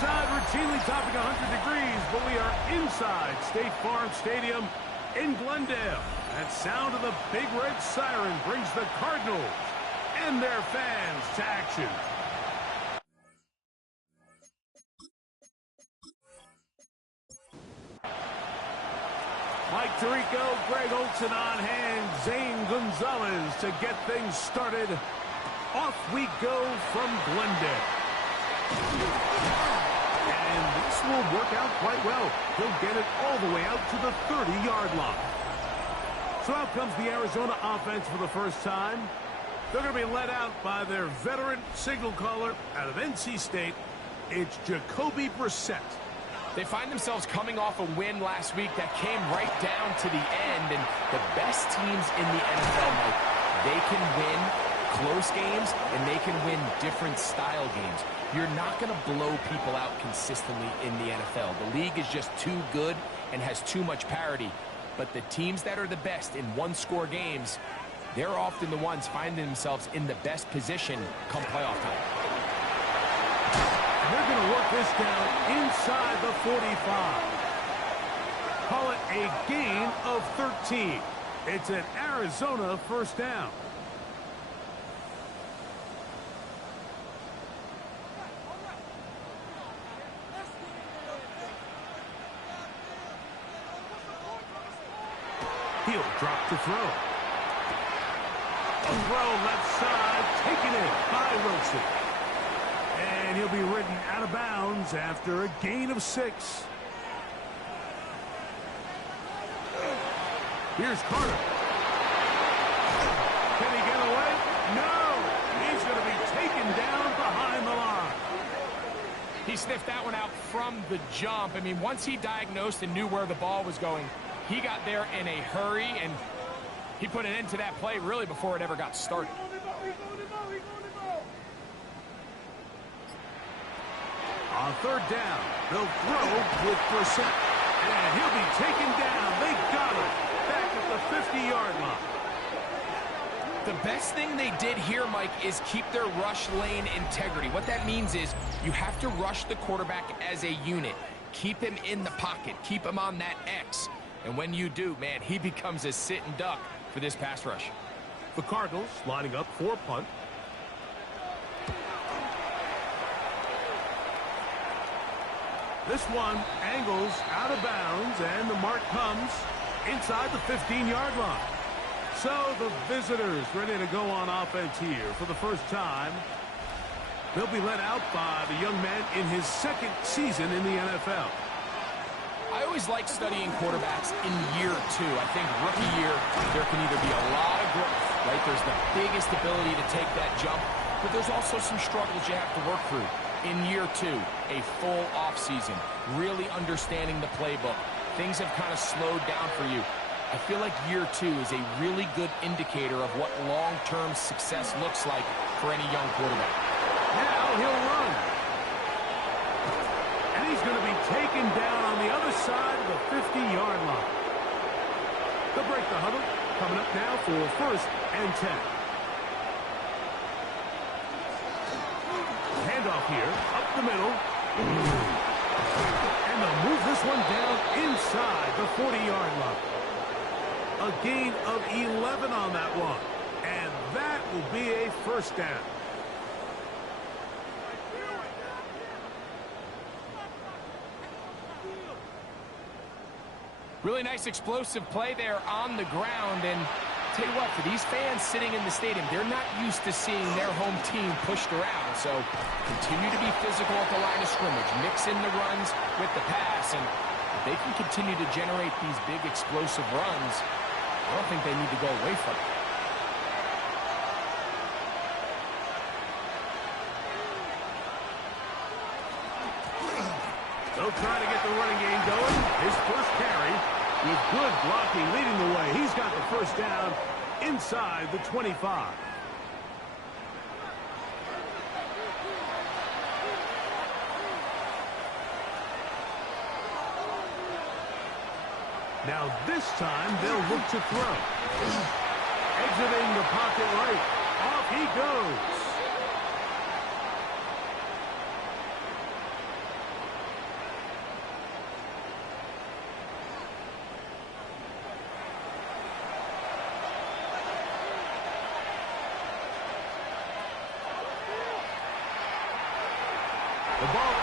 outside, routinely topping 100 degrees, but we are inside State Farm Stadium in Glendale. That sound of the big red siren brings the Cardinals and their fans to action. Mike Tirico, Greg Olson on hand, Zane Gonzalez to get things started. Off we go from Glendale. And this will work out quite well. He'll get it all the way out to the 30-yard line. So out comes the Arizona offense for the first time. They're going to be led out by their veteran signal caller out of NC State. It's Jacoby Brissett. They find themselves coming off a win last week that came right down to the end, and the best teams in the NFL, Mike, they can win close games, and they can win different style games. You're not going to blow people out consistently in the NFL. The league is just too good and has too much parity. But the teams that are the best in one-score games, they're often the ones finding themselves in the best position come playoff time. They're going to work this down inside the 45. Call it a gain of 13. It's an Arizona first down. He'll drop to throw. A throw left side, taken in by Wilson. And he'll be ridden out of bounds after a gain of 6. Here's Carter. Can he get away? No! He's going to be taken down behind the line. He sniffed that one out from the jump. I mean, once he diagnosed and knew where the ball was going, he got there in a hurry, and he put an end to that play really before it ever got started. On third down, they'll throw with Brissett. And he'll be taken down. They got him back at the 50-yard line. The best thing they did here, Mike, is keep their rush lane integrity. What that means is you have to rush the quarterback as a unit. Keep him in the pocket. Keep him on that X. And when you do, man, he becomes a sitting duck for this pass rush. The Cardinals lining up for punt. This one angles out of bounds, and the mark comes inside the 15-yard line. So the visitors ready to go on offense here for the first time. They'll be led out by the young man in his second season in the NFL. I always like studying quarterbacks in year 2. I think rookie year, there can either be a lot of growth, right? There's the biggest ability to take that jump, but there's also some struggles you have to work through. In year 2, a full offseason, really understanding the playbook. Things have kind of slowed down for you. I feel like year 2 is a really good indicator of what long-term success looks like for any young quarterback. Now he'll run. And he's going to be taken down on the other side of the 50-yard line. They'll break the huddle. Coming up now for first and 10. Handoff here, up the middle. And they'll move this one down inside the 40-yard line. A gain of 11 on that one. And that will be a first down. Really nice explosive play there on the ground, and tell you what, for these fans sitting in the stadium, they're not used to seeing their home team pushed around, so continue to be physical at the line of scrimmage, mix in the runs with the pass, and if they can continue to generate these big explosive runs, I don't think they need to go away from it. They'll try to get the running game going. His first carry with good blocking leading the way. He's got the first down inside the 25. Now this time they'll look to throw. Exiting the pocket right. Off he goes.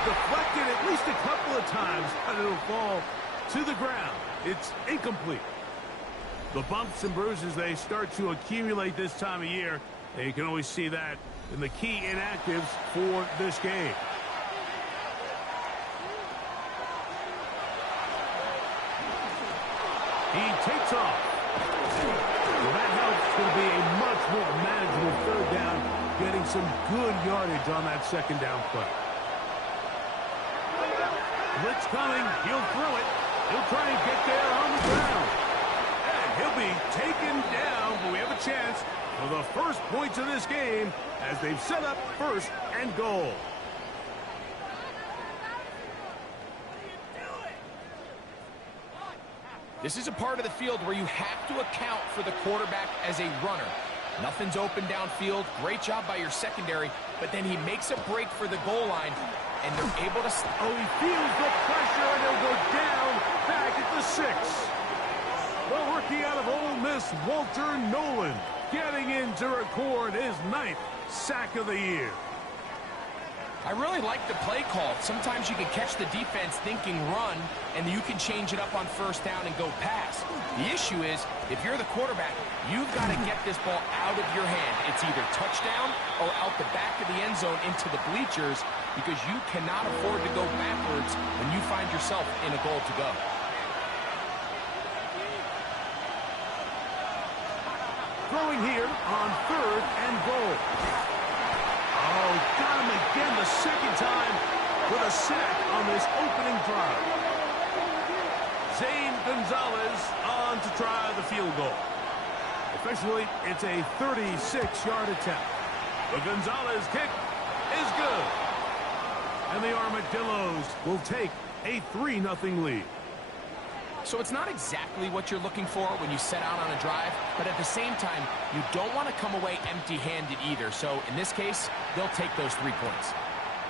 deflected at least a couple of times, but it'll fall to the ground. It's incomplete. The bumps and bruises, they start to accumulate this time of year. And you can always see that in the key inactives for this game. He takes off. Well, that helps. It's going to be a much more manageable third down, getting some good yardage on that second down play. Blitz coming. He'll throw it. He'll try and get there on the ground. And he'll be taken down, but we have a chance for the first points of this game as they've set up first and goal. This is a part of the field where you have to account for the quarterback as a runner. Nothing's open downfield. Great job by your secondary, but then he makes a break for the goal line, and they're able to... Oh, he feels the pressure, and he'll go down back at the 6. The rookie out of Ole Miss, Walter Nolan, getting in to record his 9th sack of the year. I really like the play call. Sometimes you can catch the defense thinking run, and you can change it up on first down and go pass. The issue is, if you're the quarterback, you've got to get this ball out of your hand. It's either touchdown or out the back of the end zone into the bleachers, because you cannot afford to go backwards when you find yourself in a goal to go. Throwing here on 3rd and goal. Oh, got him again the second time with a sack on this opening drive. Zane Gonzalez on to try the field goal. Officially, it's a 36-yard attempt. The Gonzalez kick is good. And the Armadillos will take a 3-0 lead. So it's not exactly what you're looking for when you set out on a drive, but at the same time, you don't want to come away empty-handed either. So in this case, they'll take those 3 points.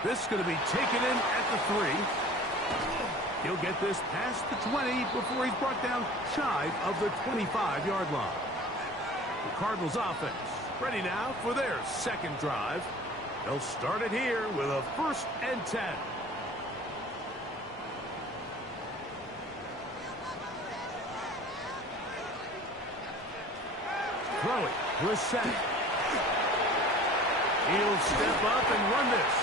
This is going to be taken in at the 3. He'll get this past the 20 before he's brought down shy of the 25-yard line. The Cardinals offense ready now for their second drive. They'll start it here with a 1st and 10. Throw it. Brissett. He'll step up and run this.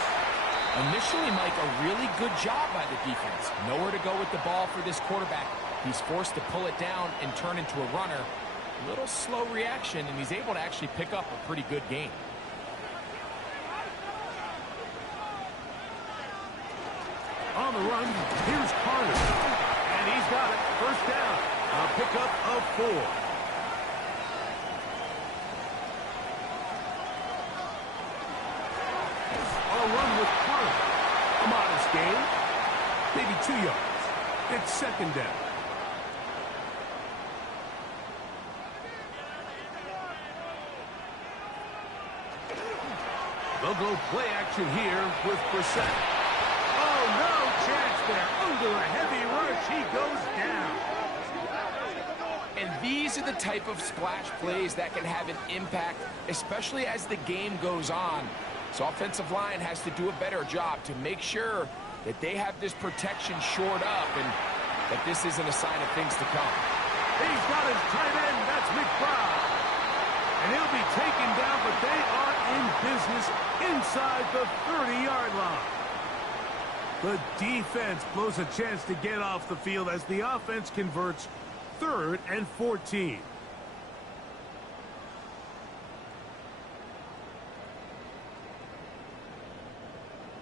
Initially, Mike, a really good job by the defense. Nowhere to go with the ball for this quarterback. He's forced to pull it down and turn into a runner. A little slow reaction, and he's able to actually pick up a pretty good gain. On the run, here's Carter. And he's got it. First down. A pickup of 4. Run with Carter. A modest gain. Maybe 2 yards. It's second down. They'll go play action here with Brissett. Oh, no chance there. Under a heavy rush, he goes down. And these are the type of splash plays that can have an impact, especially as the game goes on. So offensive line has to do a better job to make sure that they have this protection shored up and that this isn't a sign of things to come. He's got his tight end. That's McBride. And he'll be taken down, but they are in business inside the 30-yard line. The defense blows a chance to get off the field as the offense converts 3rd and 14.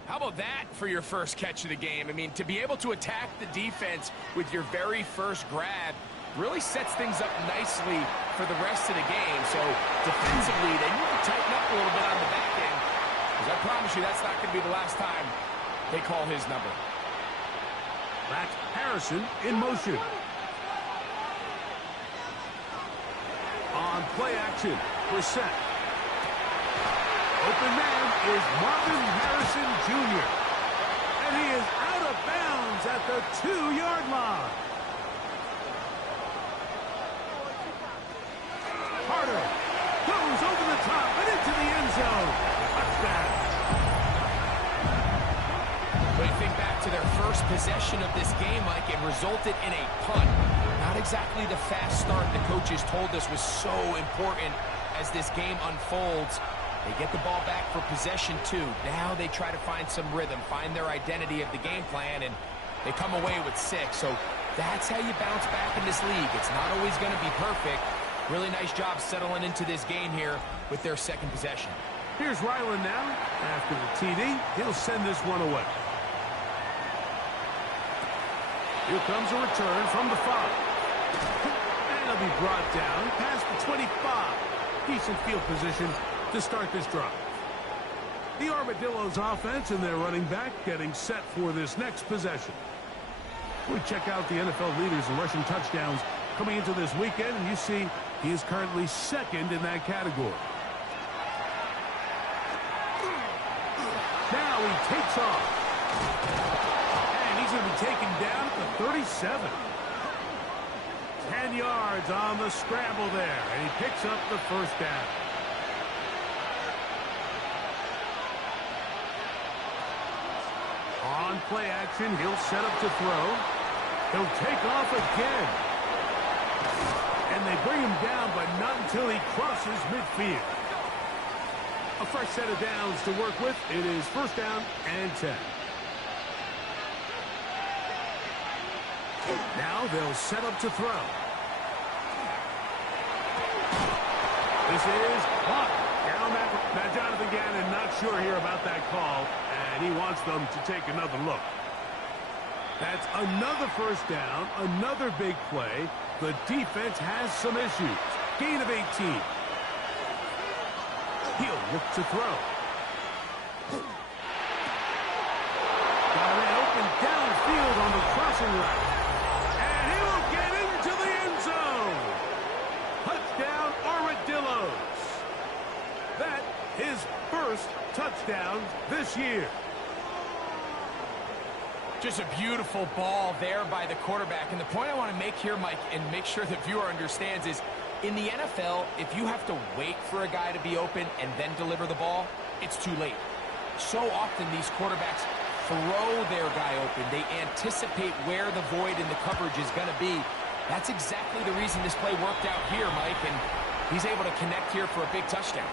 How about that for your first catch of the game? I mean, to be able to attack the defense with your very first grab really sets things up nicely for the rest of the game. So defensively, they need to tighten up a little bit on the back end, because I promise you that's not going to be the last time they call his number. That's Harrison in motion. On play action, Brissett. Open man is Marvin Harrison Jr. And he is out of bounds at the 2-yard line. Carter goes over the top and into the end zone. Touchdown. The So you think back to their first possession of this game, Mike, it resulted in a punt. Not exactly the fast start the coaches told us was so important as this game unfolds. They get the ball back for possession 2. Now they try to find some rhythm, find their identity of the game plan, and they come away with 6. So that's how you bounce back in this league. It's not always going to be perfect. Really nice job settling into this game here with their second possession. Here's Ryland now. After the TD, he'll send this one away. Here comes a return from the 5. And he'll be brought down past the 25. Decent field position to start this drive. The Armadillos offense and their running back getting set for this next possession. We check out the NFL leaders in rushing touchdowns coming into this weekend, and you see he is currently second in that category. Now he takes off. And he's going to be taken down at the 37. 10 yards on the scramble there, and he picks up the first down. On play action, he'll set up to throw. He'll take off again. And they bring him down, but not until he crosses midfield. A fresh set of downs to work with. It is first down and 10. Now they'll set up to throw. This is caught. Now Jonathan Gannon not sure here about that call, and he wants them to take another look. That's another first down, another big play. The defense has some issues. Gain of 18. He'll look to throw. Got a man open downfield on the crossing route. And he will get into the end zone. Touchdown, Armadillos. That is first touchdown this year. Just a beautiful ball there by the quarterback. And the point I want to make here, Mike, and make sure the viewer understands is, in the NFL, if you have to wait for a guy to be open and then deliver the ball, it's too late. So often these quarterbacks throw their guy open. They anticipate where the void in the coverage is going to be. That's exactly the reason this play worked out here, Mike, and he's able to connect here for a big touchdown.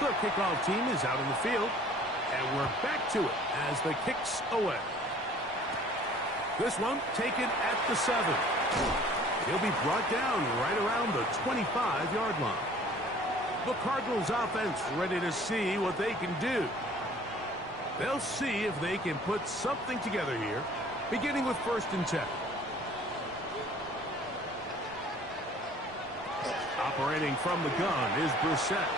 The kickoff team is out in the field, and we're back to it as the kicks away. This one taken at the 7. He'll be brought down right around the 25-yard line. The Cardinals offense ready to see what they can do. They'll see if they can put something together here, beginning with first and 10. Operating from the gun is Brissett.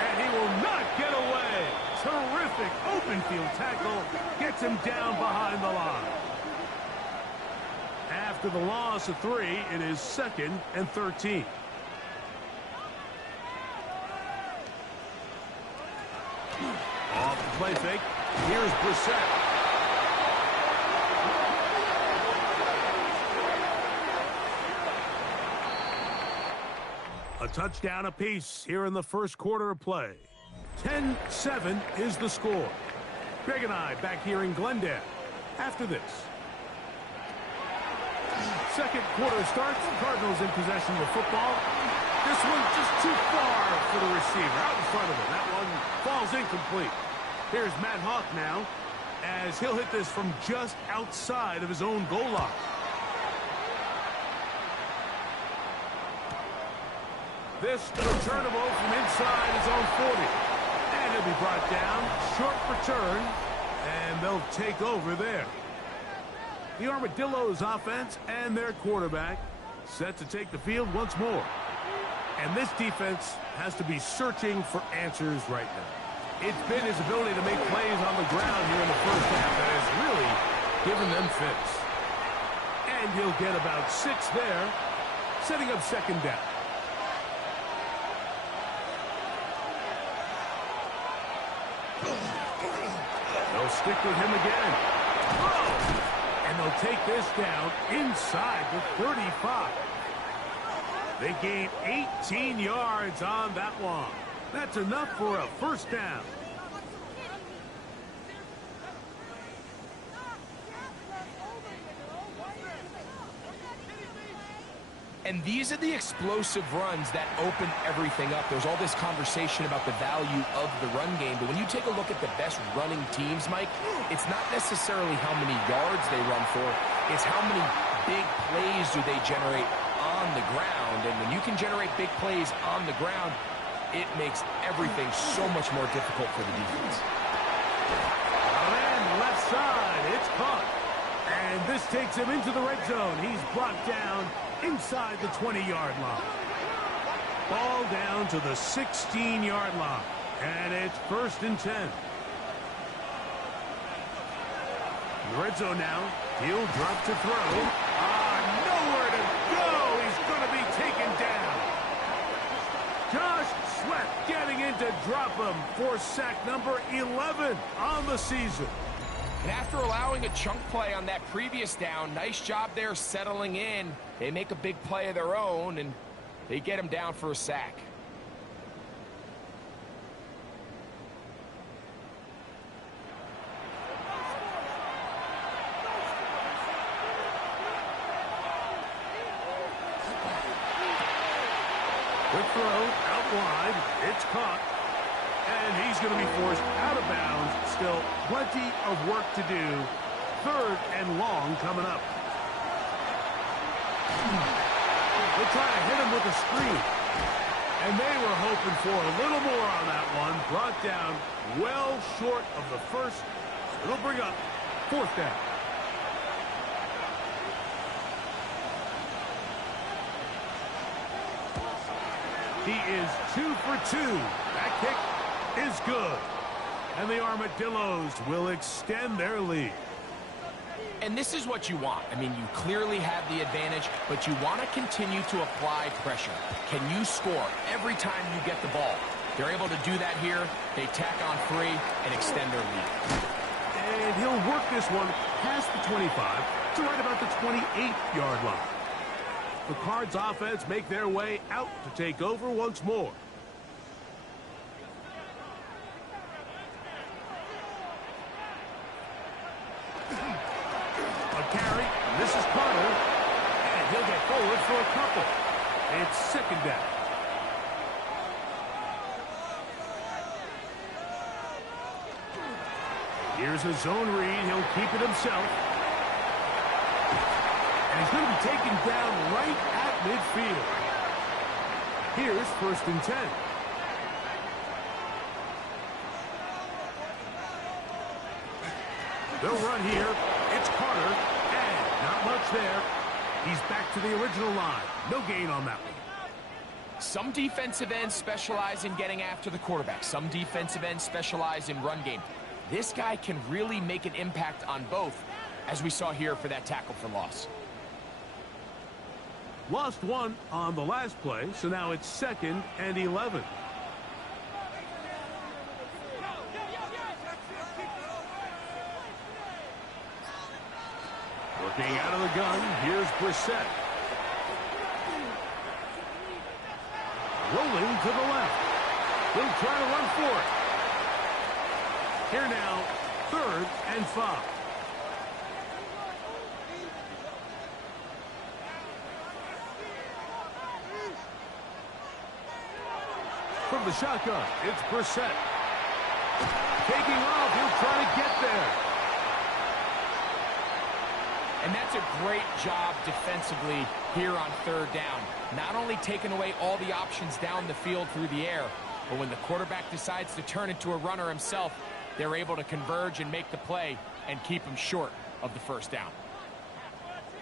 And he will not get away. Terrific open field tackle. Gets him down behind the line. After the loss of 3, it is 2nd and 13. Off the play fake. Here's Brissett. A touchdown apiece here in the first quarter of play. 10-7 is the score. Greg and I back here in Glendale after this. Second quarter starts. Cardinals in possession of the football. This one just too far for the receiver. Out in front of him. That one falls incomplete. Here's Matt Hawk now as he'll hit this from just outside of his own goal line. This returnable from inside his own 40. And he'll be brought down. Short return. And they'll take over there. The Armadillos offense and their quarterback set to take the field once more. And this defense has to be searching for answers right now. It's been his ability to make plays on the ground here in the first half that has really given them fits. And he'll get about 6 there, setting up second down. They'll stick with him again. Oh! And they'll take this down inside the 35. They gained 18 yards on that one. That's enough for a first down. And these are the explosive runs that open everything up. There's all this conversation about the value of the run game, but when you take a look at the best running teams, Mike, it's not necessarily how many yards they run for, it's how many big plays do they generate on the ground. And when you can generate big plays on the ground, it makes everything so much more difficult for the defense. And left side, it's caught. And this takes him into the red zone. He's brought down inside the 20-yard line. Ball down to the 16-yard line. And it's 1st and 10. In the red zone now. He'll drop to throw. Nowhere to go. He's going to be taken down. Josh Sweat getting in to drop him for sack number 11 on the season. And after allowing a chunk play on that previous down, nice job there settling in. They make a big play of their own, and they get him down for a sack. Good throw, out wide, it's caught, and he's going to be forced out of bounds. Still plenty of work to do. 3rd and long coming up. They'll try to hit him with a screen, and they were hoping for a little more on that one. Brought down well short of the first. It'll bring up 4th down. He is 2 for 2. That kick is good. And the Armadillos will extend their lead. And this is what you want. I mean, you clearly have the advantage, but you want to continue to apply pressure. Can you score every time you get the ball? They're able to do that here. They tack on 3 and extend their lead. And he'll work this one past the 25 to right about the 28-yard line. The Cards offense make their way out to take over once more. A carry. This is Carter. And he'll get forward for a couple. It's 2nd down. Here's a zone read. He'll keep it himself. And he's going to be taken down right at midfield. Here's 1st and 10. They'll run here. It's Carter. And not much there. He's back to the original line. No gain on that one. Some defensive ends specialize in getting after the quarterback. Some defensive ends specialize in run game. This guy can really make an impact on both, as we saw here for that tackle for loss. Lost 1 on the last play, so now it's 2nd and 11. Working out of the gun, here's Brissett. Rolling to the left. He'll try to run for it. Here now, 3rd and 5. From the shotgun, it's Brissett. Taking off, he'll try to get there. And that's a great job defensively here on 3rd down. Not only taking away all the options down the field through the air, but when the quarterback decides to turn into a runner himself, they're able to converge and make the play and keep him short of the 1st down.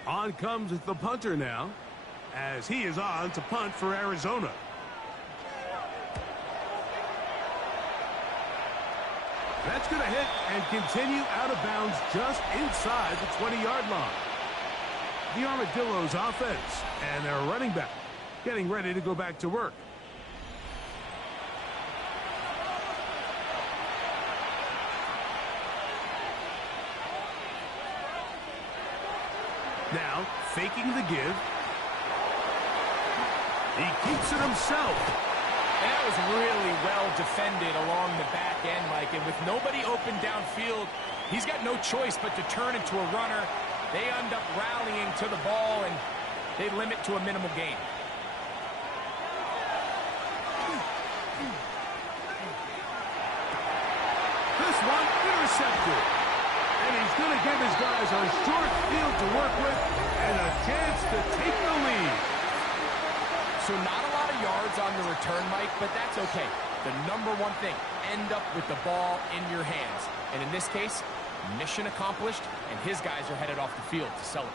On comes the punter now, as he is on to punt for Arizona. That's going to hit and continue out of bounds just inside the 20-yard line. The Armadillos offense and their running back getting ready to go back to work. Now, faking the give. He keeps it himself. And that was really well defended along the back end, Mike. And with nobody open downfield, he's got no choice but to turn into a runner. They end up rallying to the ball, and they limit to a minimal gain. This one intercepted. And he's going to give his guys a short field to work with and a chance to take the lead. So not a lot of yards on the return, Mike, but that's okay. The number one thing, end up with the ball in your hands. And in this case, mission accomplished, and his guys are headed off the field to celebrate.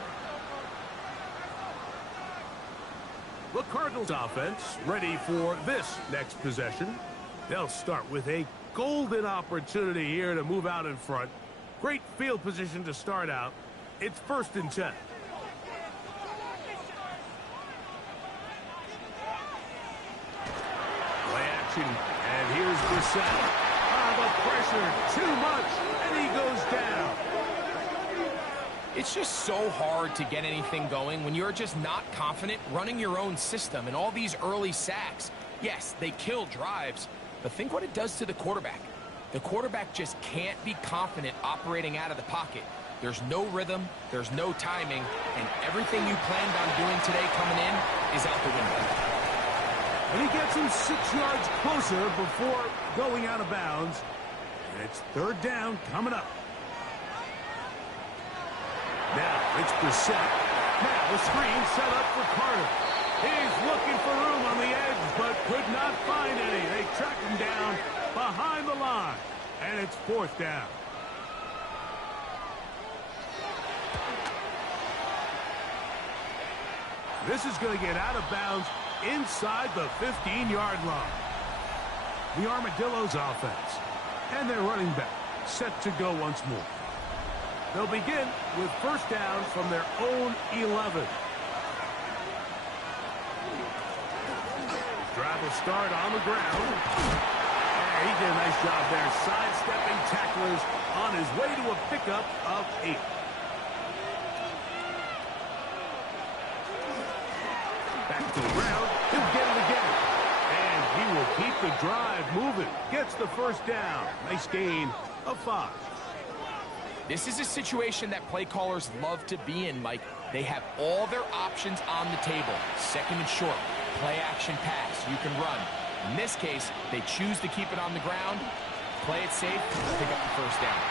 The Cardinals offense ready for this next possession. They'll start with a golden opportunity here to move out in front. Great field position to start out. It's 1st and 10. Play action, and here's Brissett. The pressure, too much, and he goes down. It's just so hard to get anything going when you're just not confident running your own system. And all these early sacks, yes, they kill drives, but think what it does to the quarterback. The quarterback just can't be confident operating out of the pocket. There's no rhythm, there's no timing, and everything you planned on doing today coming in is out the window. And he gets him 6 yards closer before going out of bounds. And it's 3rd down coming up. Now it's Brissett. Now the screen set up for Carter. He's looking for room on the edge, but could not find any. They track him down behind the line, and it's 4th down. This is going to get out of bounds inside the 15-yard line. The Armadillos offense, and their running back set to go once more. They'll begin with 1st down from their own 11. Drive will start on the ground. And he did a nice job there, sidestepping tacklers on his way to a pickup of 8. Back to the ground. He'll get it again. And he will keep the drive moving. Gets the 1st down. Nice gain of 5. This is a situation that play callers love to be in, Mike. They have all their options on the table. 2nd and short, play action pass, you can run. In this case, they choose to keep it on the ground, play it safe, pick up the 1st down.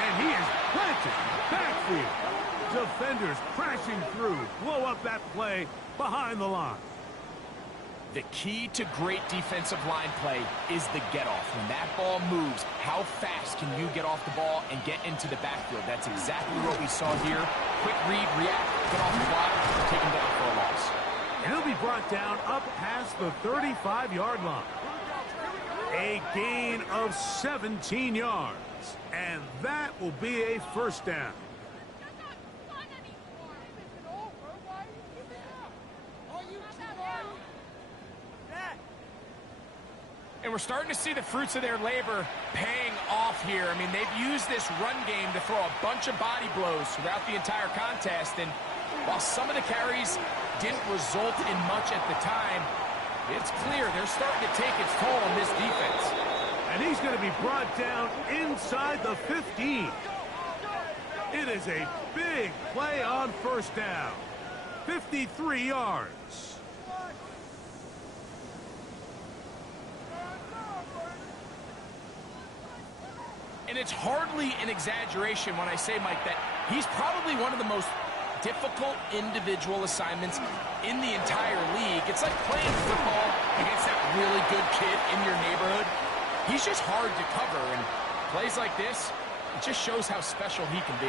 And he is planted backfield. Defenders crashing through, blow up that play behind the line. The key to great defensive line play is the get-off. When that ball moves, how fast can you get off the ball and get into the backfield? That's exactly what we saw here. Quick read, react, get off the block, take him down for a loss. And he'll be brought down up past the 35-yard line. A gain of 17 yards. And that will be a 1st down. And we're starting to see the fruits of their labor paying off here. I mean, they've used this run game to throw a bunch of body blows throughout the entire contest. And while some of the carries didn't result in much at the time, it's clear they're starting to take its toll on this defense. And he's going to be brought down inside the 15. It is a big play on 1st down. 53 yards. And it's hardly an exaggeration when I say, Mike, that he's probably one of the most difficult individual assignments in the entire league. It's like playing football against that really good kid in your neighborhood. He's just hard to cover, and plays like this, it just shows how special he can be.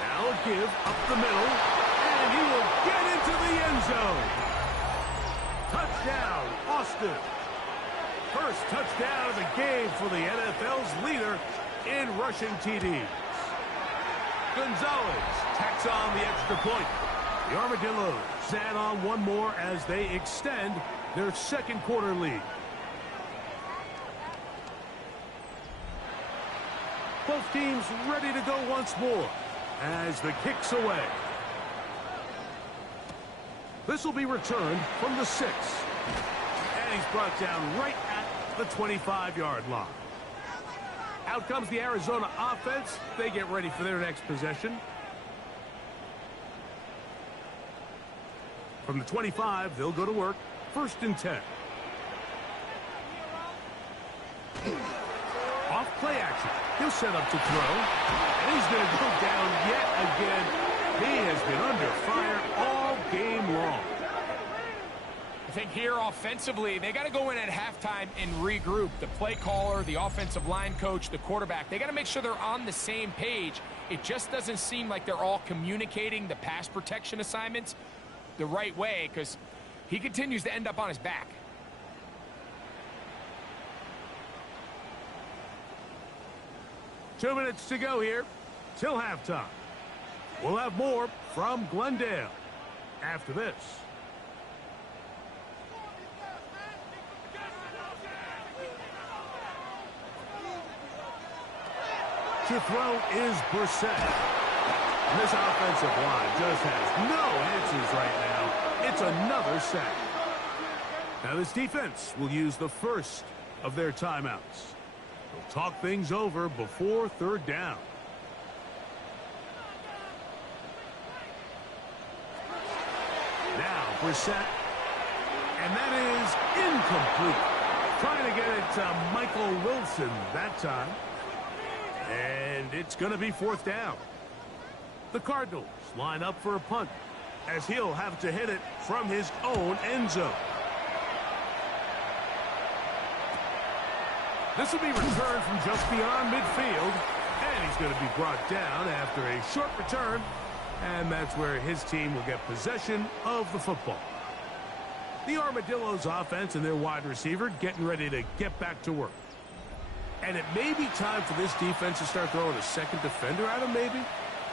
Now a give up the middle. He will get into the end zone. Touchdown, Austin. First touchdown of the game for the NFL's leader in rushing TDs. Gonzalez tacks on the extra point. The Armadillos add on one more as they extend their 2nd quarter lead. Both teams ready to go once more as the kick's away. This will be returned from the 6. And he's brought down right at the 25-yard line. Out comes the Arizona offense. They get ready for their next possession. From the 25, they'll go to work. 1st and 10. Off play action. He'll set up to throw. And he's going to go down yet again. He has been under fire all game long. I think here offensively, they got to go in at halftime and regroup. The play caller, the offensive line coach, the quarterback, they got to make sure they're on the same page. It just doesn't seem like they're all communicating the pass protection assignments the right way because he continues to end up on his back. Two minutes to go here till halftime. We'll have more from Glendale after this. To throw is Brissett. And this offensive line just has no answers right now. It's another sack. Now this defense will use the first of their timeouts. They'll talk things over before 3rd down. Now Brissett. And that is incomplete. Trying to get it to Michael Wilson that time. And it's going to be 4th down. The Cardinals line up for a punt as he'll have to hit it from his own end zone. This will be returned from just beyond midfield. And he's going to be brought down after a short return. And that's where his team will get possession of the football. The Armadillos offense and their wide receiver getting ready to get back to work. And it may be time for this defense to start throwing a second defender at him, maybe.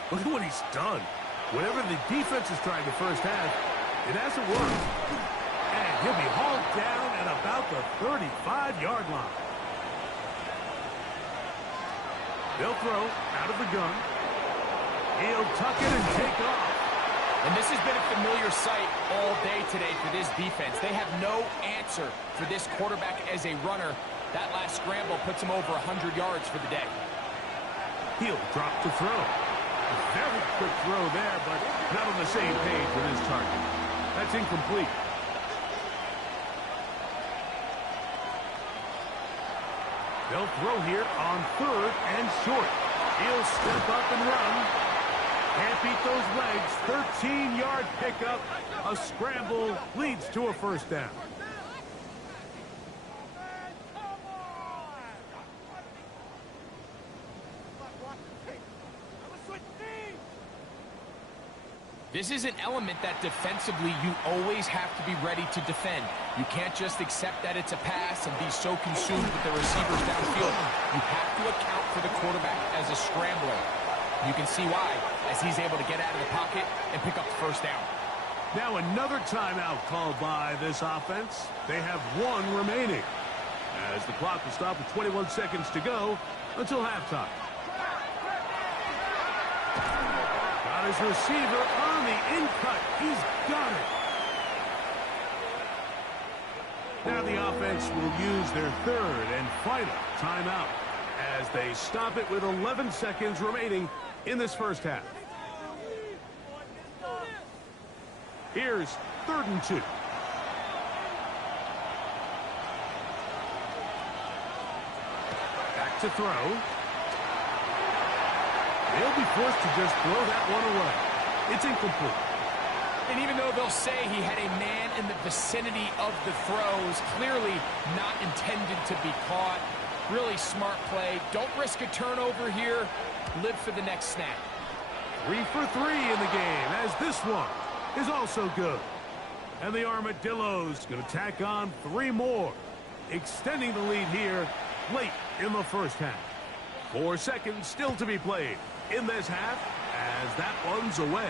Look at what he's done. Whatever the defense is trying the first half, it hasn't worked. And he'll be hauled down at about the 35-yard line. They'll throw out of the gun. He'll tuck it and take off. And this has been a familiar sight all day today for this defense. They have no answer for this quarterback as a runner. That last scramble puts him over 100 yards for the day. He'll drop to throw. A very quick throw there, but not on the same page with his target. That's incomplete. They'll throw here on 3rd and short. He'll step up and run. Can't beat those legs. 13-yard pickup. A scramble leads to a 1st down. This is an element that defensively you always have to be ready to defend. You can't just accept that it's a pass and be so consumed with the receivers downfield. You have to account for the quarterback as a scrambler. You can see why, as he's able to get out of the pocket and pick up the 1st down. Now another timeout called by this offense. They have 1 remaining as the clock will stop with 21 seconds to go until halftime. Got his receiver on the in-cut. He's got it. Now the offense will use their 3rd and final timeout as they stop it with 11 seconds remaining in this first half. Here's 3rd and 2. Back to throw. They'll be forced to just throw that one away. It's incomplete. And even though they'll say he had a man in the vicinity of the throws, clearly not intended to be caught. Really smart play. Don't risk a turnover here. Live for the next snap. 3 for 3 in the game, as this one is also good. And the Armadillos going to tack on 3 more, extending the lead here late in the first half. 4 seconds still to be played in this half as that one's away.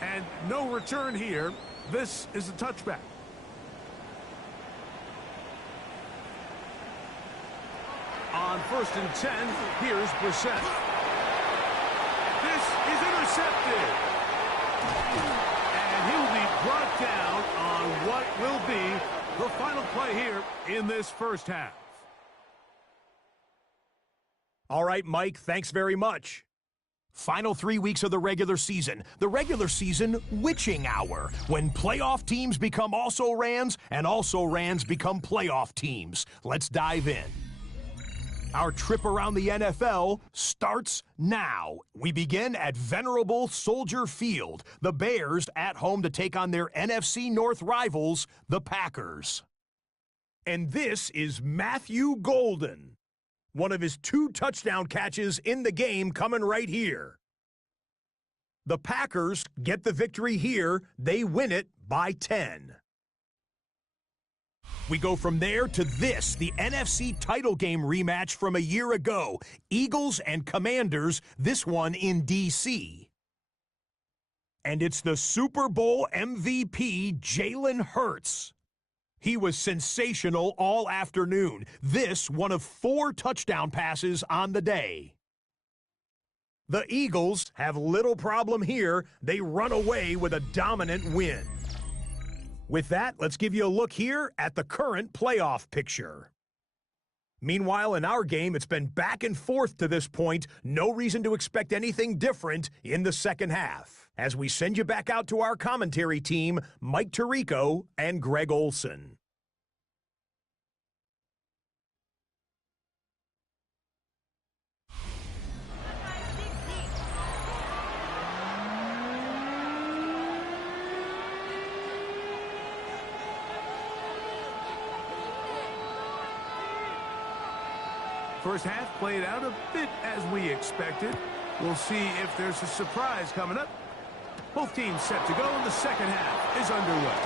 And no return here. This is a touchback. On on 1st and 10. Here's Brissett. This is intercepted. And he'll be brought down on what will be the final play here in this first half. All right, Mike, thanks very much. Final 3 weeks of the regular season witching hour, when playoff teams become also-rans and also-rans become playoff teams. Let's dive in. Our trip around the NFL starts now. We begin at venerable Soldier Field. The Bears at home to take on their NFC North rivals, the Packers. And this is Matthew Golden. One of his 2 touchdown catches in the game coming right here. The Packers get the victory here. They win it by 10. We go from there to this, the NFC title game rematch from a year ago. Eagles and Commanders, this one in D.C. And it's the Super Bowl MVP, Jalen Hurts. He was sensational all afternoon. This, one of 4 touchdown passes on the day. The Eagles have little problem here. They run away with a dominant win. With that, let's give you a look here at the current playoff picture. Meanwhile, in our game, it's been back and forth to this point. No reason to expect anything different in the second half. As we send you back out to our commentary team, Mike Tirico and Greg Olson. First half played out a bit as we expected. We'll see if there's a surprise coming up. Both teams set to go, and the second half is underway.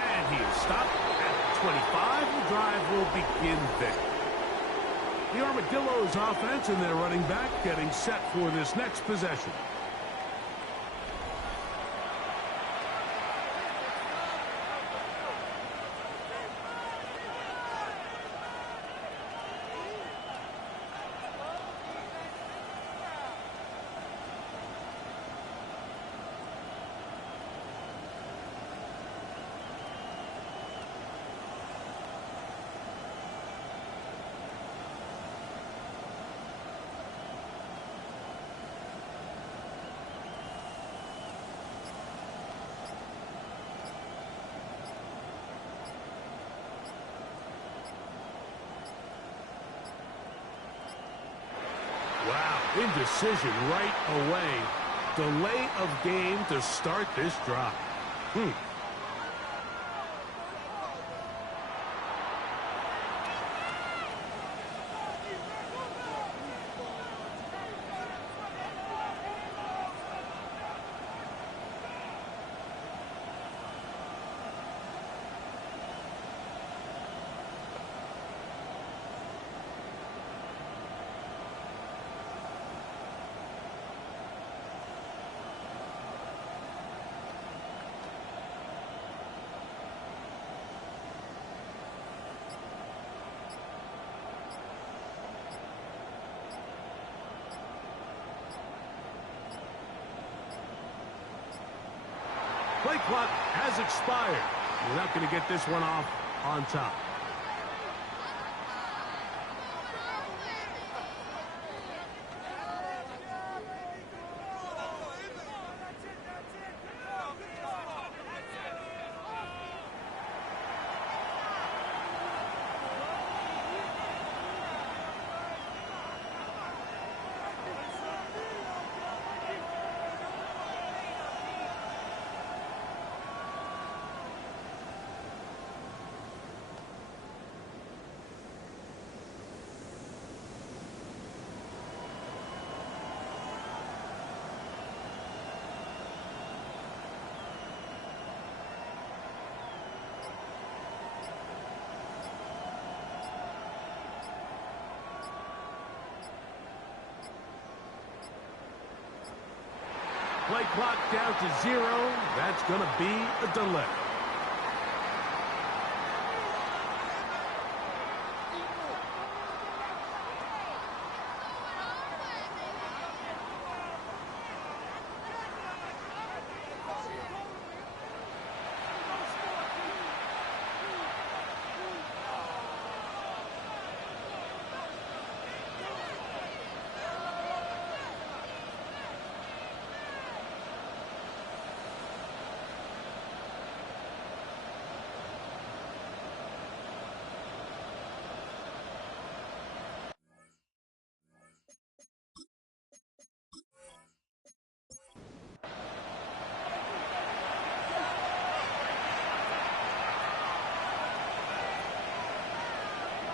And he is stopped at 25. The drive will begin there. The Armadillos offense and their running back getting set for this next possession. Wow, indecision right away. Delay of game to start this drive. Play clock has expired. We're not going to get this one off on top. Play clock down to 0. That's going to be a delay.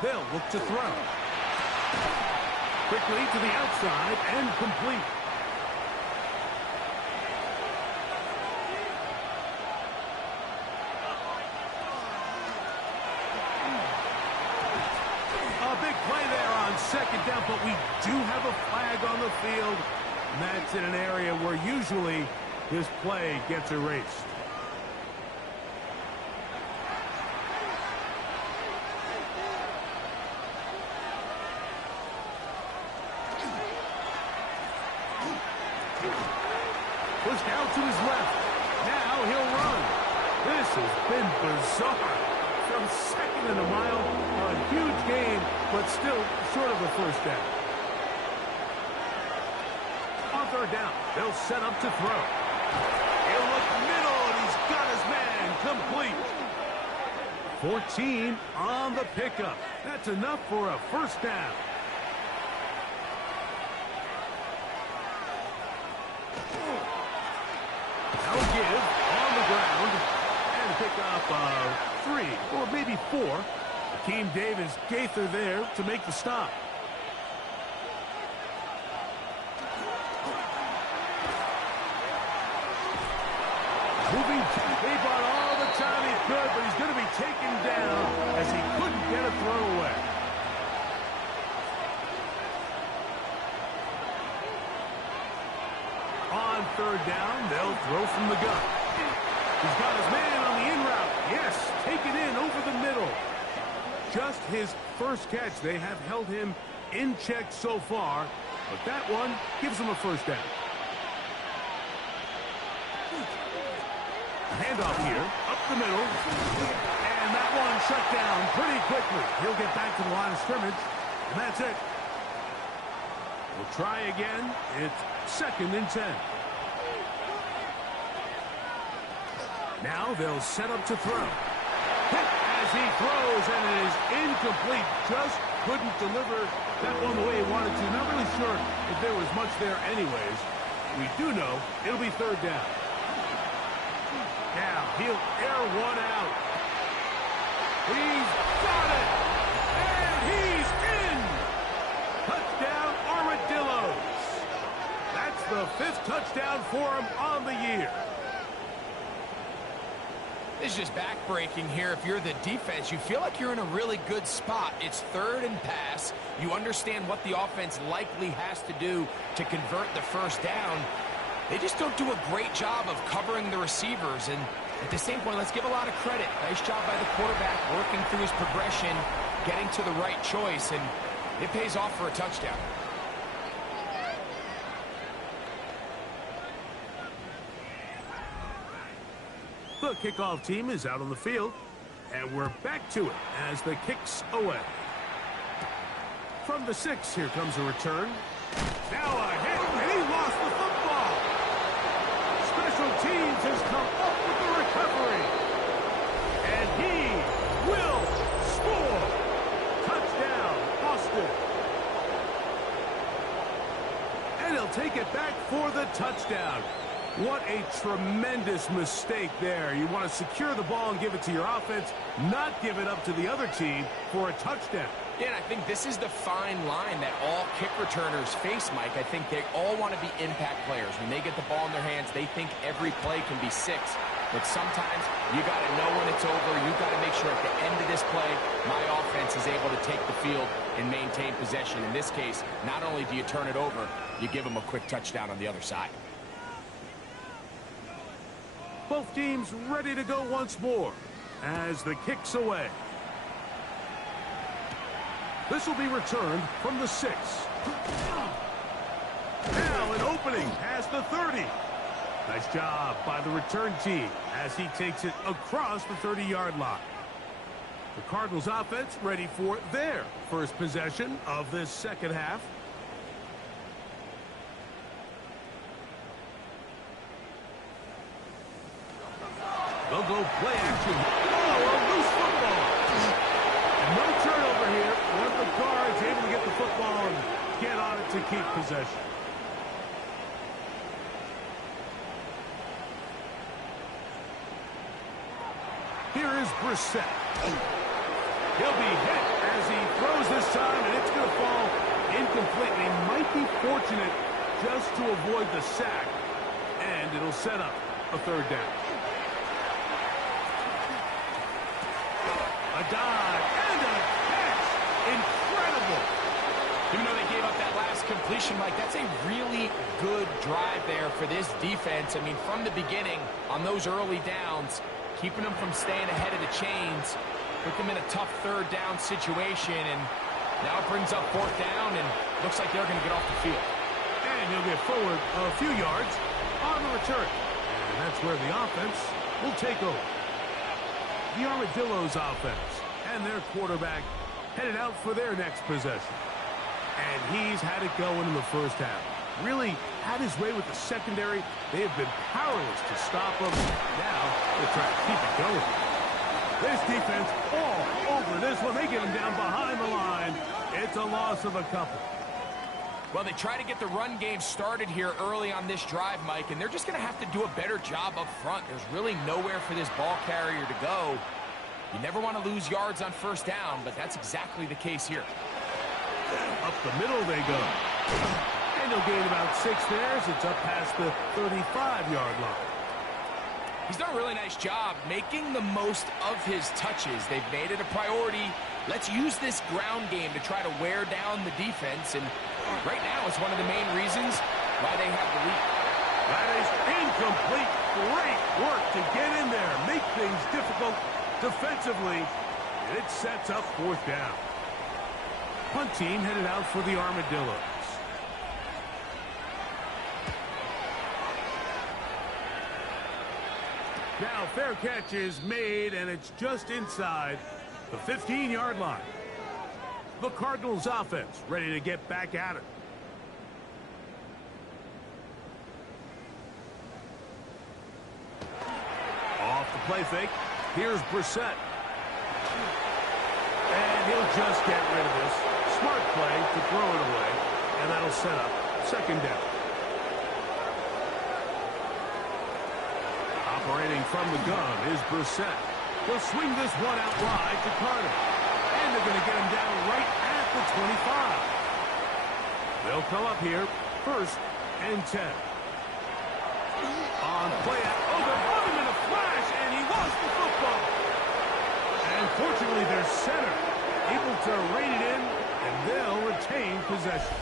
They'll look to throw. Quickly to the outside and complete. A big play there on second down, but we do have a flag on the field. And that's in an area where usually this play gets erased. Pushed out to his left. Now he'll run. This has been bizarre. From second and a mile, a huge gain, but still short of a first down. On third down, they'll set up to throw. He'll look middle, and he's got his man complete. 14 on the pickup. That's enough for a first down. They'll give on the ground and pick up 3 or maybe 4. Akeem Davis Gaither there to make the stop. Moving, he bought all the time he could, but he's going to be taken down as he couldn't get a throw away. On third down, they'll throw from the gun. He's got his man on the in route. Yes, taken in over the middle. Just his first catch. They have held him in check so far, but that one gives him a first down. Handoff here, up the middle, and that one shut down pretty quickly. He'll get back to the line of scrimmage, and that's it. We'll try again. It's 2nd and 10. Now they'll set up to throw. Hit as he throws, and it is incomplete. Just couldn't deliver that one the way he wanted to. Not really sure if there was much there anyways. We do know it'll be third down. Now he'll air one out. He's got it! And he's in! Touchdown Armadillos! That's the 5th touchdown for him on the year. This is just back-breaking here. If you're the defense, you feel like you're in a really good spot. It's 3rd and pass. You understand what the offense likely has to do to convert the first down. They just don't do a great job of covering the receivers. And at the same point, let's give a lot of credit. Nice job by the quarterback working through his progression, getting to the right choice, and it pays off for a touchdown. The kickoff team is out on the field, and we're back to it as the kick's away. From the 6, here comes a return. Now a hit, and he lost the football. Special teams has come up with the recovery. And he will score. Touchdown, Austin. And he'll take it back for the touchdown. What a tremendous mistake there. You want to secure the ball and give it to your offense, not give it up to the other team for a touchdown. Yeah, and I think this is the fine line that all kick returners face, Mike. I think they all want to be impact players. When they get the ball in their hands, they think every play can be 6. But sometimes you got to know when it's over. You got to make sure at the end of this play, my offense is able to take the field and maintain possession. In this case, not only do you turn it over, you give them a quick touchdown on the other side. Both teams ready to go once more as the kick's away. This will be returned from the 6. Now an opening past the 30. Nice job by the return team as he takes it across the 30-yard line. The Cardinals offense ready for their first possession of this second half. They'll go play action. Oh, a loose football. And no turnover here. One of the guards able to get the football and get on it to keep possession. Here is Brissett. He'll be hit as he throws this time, and it's going to fall incomplete. He might be fortunate just to avoid the sack, and it'll set up a third down. A dive and a catch. Incredible. Even though they gave up that last completion, Mike, that's a really good drive there for this defense. I mean, from the beginning, on those early downs, keeping them from staying ahead of the chains, put them in a tough third down situation, and now it brings up fourth down, and looks like they're going to get off the field. And he'll get forward a few yards on the return. And that's where the offense will take over. The Armadillos offense and their quarterback headed out for their next possession. And he's had it going in the first half. Really had his way with the secondary. They have been powerless to stop him. Now they're trying to keep it going. This defense all over this one. They get him down behind the line. It's a loss of a couple. Well, they try to get the run game started here early on this drive, Mike, and they're just going to have to do a better job up front. There's really nowhere for this ball carrier to go. You never want to lose yards on first down, but that's exactly the case here. Up the middle they go. And they'll gain about 6 there as it's up past the 35-yard line. He's done a really nice job making the most of his touches. They've made it a priority. Let's use this ground game to try to wear down the defense, and right now it's one of the main reasons why they have the lead. That is incomplete. Great work to get in there, make things difficult defensively. It sets up fourth down. Punt team headed out for the Armadillos. Now, fair catch is made, and it's just inside the 15-yard line. The Cardinals offense ready to get back at it. Off the play fake. Here's Brissett. And he'll just get rid of this. Smart play to throw it away, and that'll set up second down. Operating from the gun is Brissett. He'll swing this one out wide to Carter. And they're going to get him down right at the 25. They'll come up here, 1st and 10. On play at over him in a flash, and he lost the football. And fortunately, their center able to rein it in, and they'll retain possession.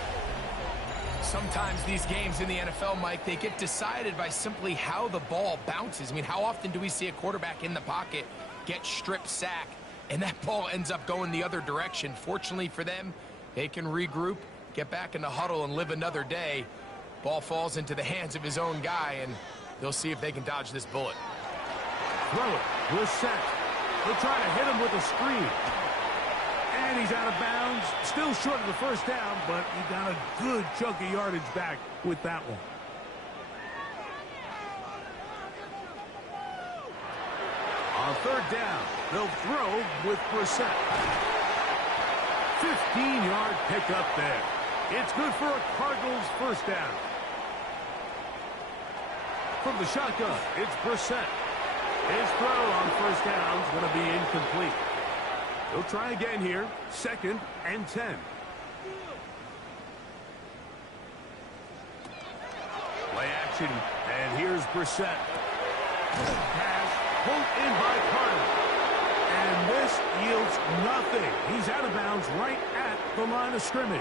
Sometimes these games in the NFL, Mike, they get decided by simply how the ball bounces. I mean, how often do we see a quarterback in the pocket get strip sack, and that ball ends up going the other direction? Fortunately for them, they can regroup, get back in the huddle, and live another day. Ball falls into the hands of his own guy, and they'll see if they can dodge this bullet. Throw it. Brissett. They'll try to hit him with a screen. And he's out of bounds. Still short of the first down, but he got a good chunk of yardage back with that one. On third down, they'll throw with Brissett. 15-yard pickup there. It's good for a Cardinals first down. From the shotgun, it's Brissett. His throw on first down is going to be incomplete. He'll try again here, 2nd and 10. Play action, and here's Brissett. Pass pulled in by Carter. And this yields nothing. He's out of bounds right at the line of scrimmage.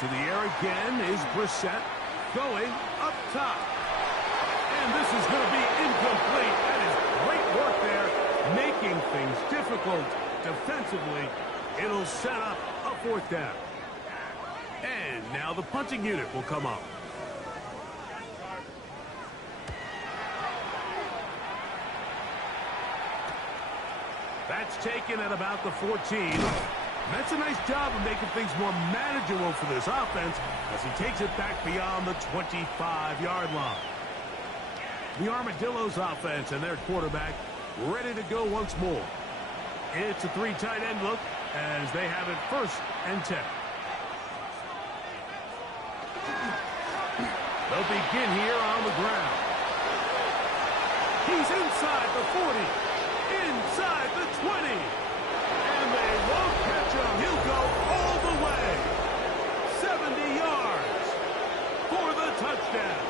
To the air again is Brissett, going up top. And this is going to be incomplete. That is great work there, making things difficult defensively. It'll set up a fourth down. And now the punting unit will come up. That's taken at about the 14. That's a nice job of making things more manageable for this offense as he takes it back beyond the 25-yard line. The Armadillos offense and their quarterback ready to go once more. It's a 3 tight end look as they have it 1st and 10. They'll begin here on the ground. He's inside the 40, inside the 20, and they won't catch him. He'll go all the way. 70 yards for the touchdown.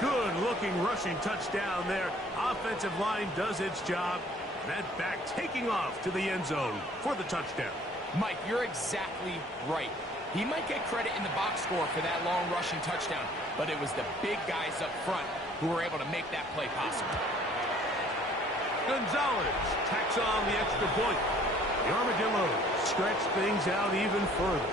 Good-looking rushing touchdown there. Offensive line does its job. That back taking off to the end zone for the touchdown. Mike, you're exactly right. He might get credit in the box score for that long rushing touchdown, but it was the big guys up front who were able to make that play possible. Gonzalez tacks on the extra point. The Armadillos stretch things out even further.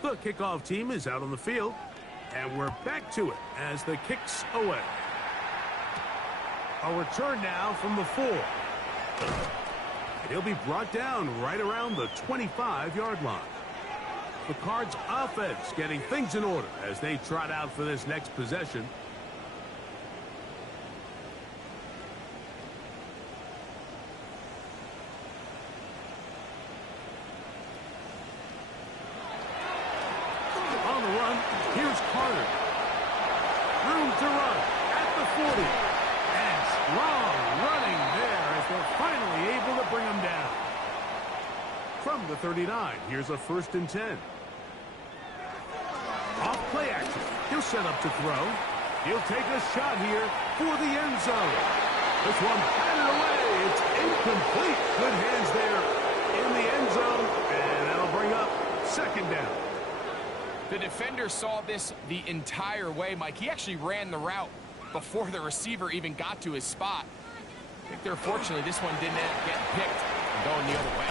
The kickoff team is out on the field, and we're back to it as the kick's away. A return now from the 4. And he'll be brought down right around the 25-yard line. The Cards offense getting things in order as they trot out for this next possession. On the run, here's Carter. Room to run at the 40. And strong running there as they're finally able to bring him down. From the 39, here's a 1st and 10. Off play action. He'll set up to throw. He'll take a shot here for the end zone. This one batted away. It's incomplete. Good hands there in the end zone. And that'll bring up 2nd down. The defender saw this the entire way, Mike. He actually ran the route before the receiver even got to his spot. I think they're fortunately this one didn't end up getting picked and going the other way.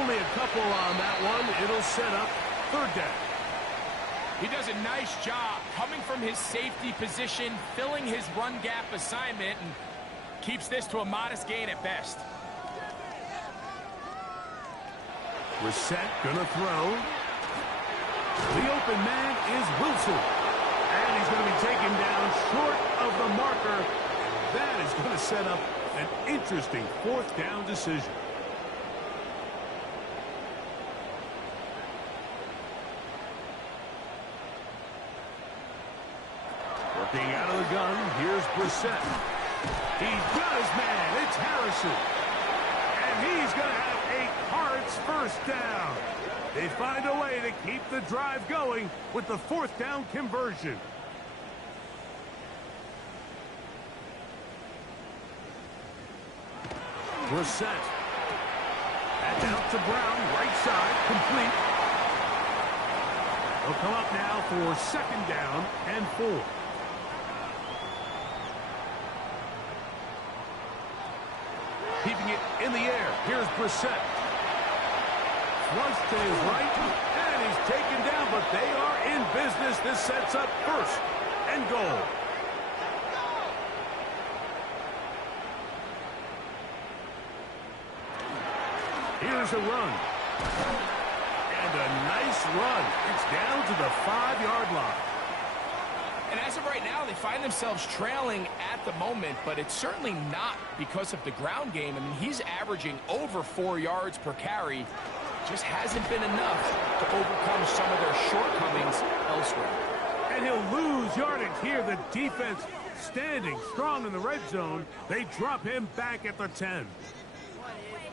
Only a couple on that one. It'll set up 3rd down. He does a nice job coming from his safety position, filling his run gap assignment, and keeps this to a modest gain at best. Brissett gonna throw. The open man is Wilson. And he's going to be taken down short of the marker. That is going to set up an interesting 4th down decision. Working out of the gun, here's Brissett. He's got his man. It's Harrison. And he's going to have a Cards 1st down. They find a way to keep the drive going with the 4th down conversion. Brissett. And out to Brown, right side, complete. They'll come up now for 2nd down and 4. Keeping it in the air. Here's Brissett. Flush to his right, and he's taken down, but they are in business. This sets up 1st and goal. Here's a run. And a nice run. It's down to the 5-yard line. And as of right now, they find themselves trailing at the moment, but it's certainly not because of the ground game. I mean, he's averaging over 4 yards per carry. Just hasn't been enough to overcome some of their shortcomings elsewhere. And he'll lose yardage here. The defense standing strong in the red zone. They drop him back at the 10.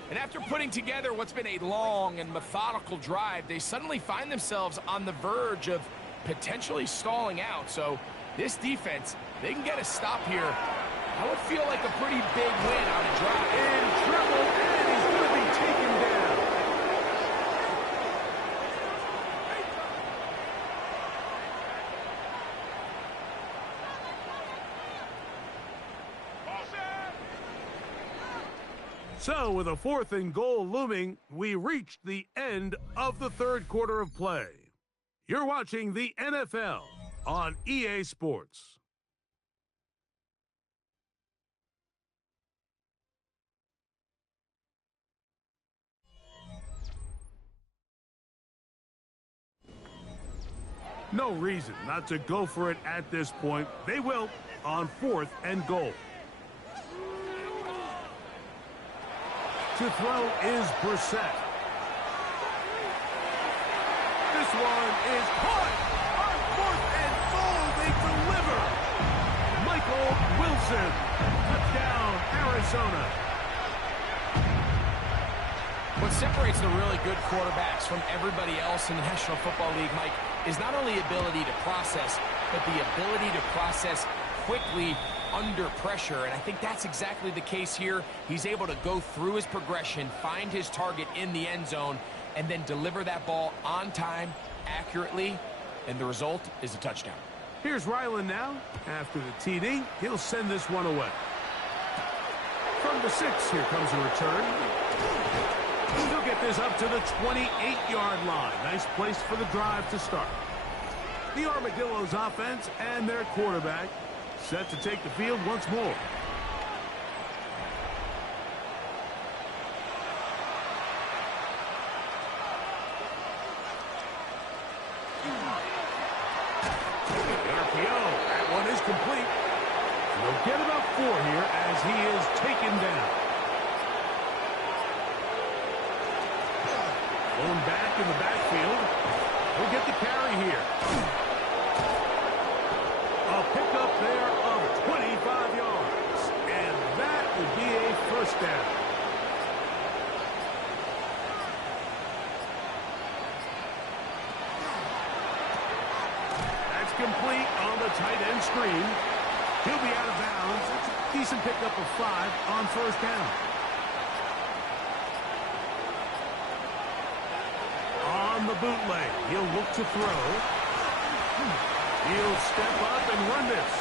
And after putting together what's been a long and methodical drive, they suddenly find themselves on the verge of potentially stalling out. So this defense, they can get a stop here. I would feel like a pretty big win on a drive. In trouble, and he's going to be taken down. So, with a 4th and goal looming, we reached the end of the 3rd quarter of play. You're watching the NFL on EA Sports. No reason not to go for it at this point. They will on 4th and goal. To throw is Brissett. This one is caught. On 4th and goal, they deliver. Michael Wilson. Touchdown, Arizona. What separates the really good quarterbacks from everybody else in the National Football League, Mike, is not only ability to process, but the ability to process quickly under pressure. And I think that's exactly the case here. He's able to go through his progression, find his target in the end zone, and then deliver that ball on time, accurately, and the result is a touchdown. Here's Ryland now. After the TD, he'll send this one away. From the 6, here comes a return. He'll get this up to the 28-yard line. Nice place for the drive to start. The Armadillos offense and their quarterback set to take the field once more. The RPO, that one is complete. He'll get about 4 here as he is taken down. Going back in the backfield. He'll get the carry here. A pickup there of 25 yards. And that would be a first down. That's complete on the tight end screen. He'll be out of bounds. It's a decent pickup of 5 on first down. On the bootleg, he'll look to throw. He'll step up and run this.